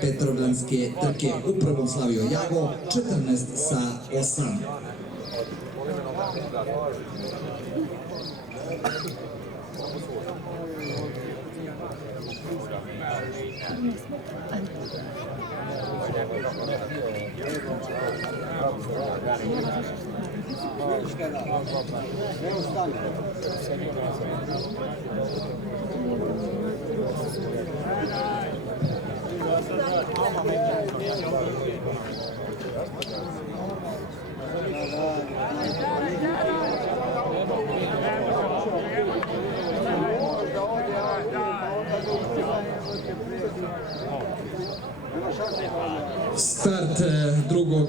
Petrovdanske trke u prvom slavio Jago 14:8. Start drugog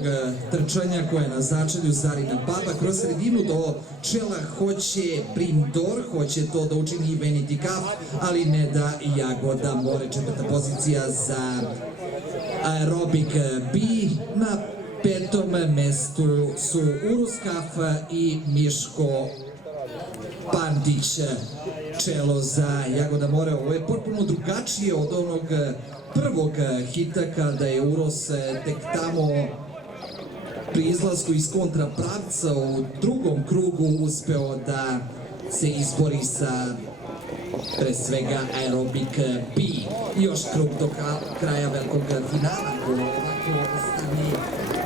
trčanja koje je na začelju Zarina Baba kroz sredinu do čela hoće Primdor, hoće to da učini i Vanity Cup, ali ne da Jagoda More. Četvrta pozicija za Aerobic B. Na petom mestu su Uruskaf i Miško Pandić. Čelo za Jagoda More. Ovo je potpuno drugačije od onog prvog hita kada je Uros tek tamo pri izlasku iz kontrapravca u drugom krugu uspeo da se izbori sa pre svega Aerobic B. Još krug do kraja velikog finala. Ako ovako ostane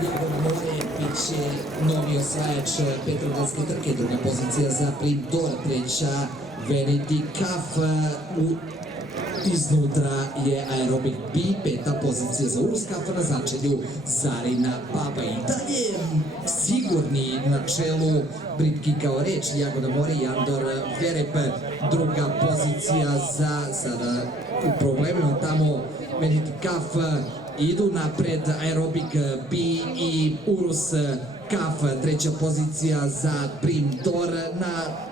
Jagoda More, bit će novi osvajač Petrovdanske trke. Druga pozicija za Primdor, treća Vanity Cup. Iznutra je Aerobic B, peta pozicija za Uruskaf, na začelju Zarina Baba. I dalje sigurni na čelu, britki kao reč, Jagoda More i Andor Verep. Druga pozicija za sada u problemima tamo Vanity Cup. Idu napred Aerobic B i Uruskaf. Treća pozicija za Primdor. Na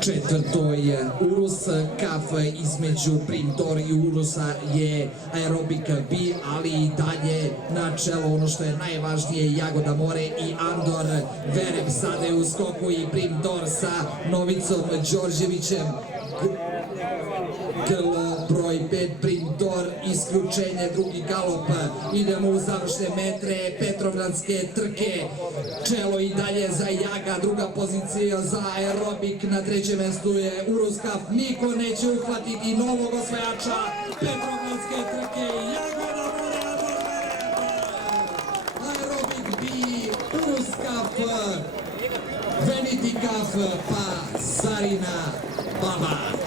četvrtoj Uruskaf, između Primdor i Urusa je Aerobic B, ali i dalje na čelo ono što je najvažnije Jagoda More i Andor Verep. Sada je u skoku i Primdor sa Novicom Đorđevićem. Grlo broj 5 Primdor, isključenje, drugi galop. Idemo u završne metre Petrovdanske trke. Čelo i dalje za Jaga, druga pozicija za Aerobic, na trećem mestu je Uruskaf. Niko neće uhvatiti novog osvajača Petrovdanske trke. Jagoda More, Andor Verep, Aerobic B, Uruskaf, Vanity Cup, pa Zarina Baba.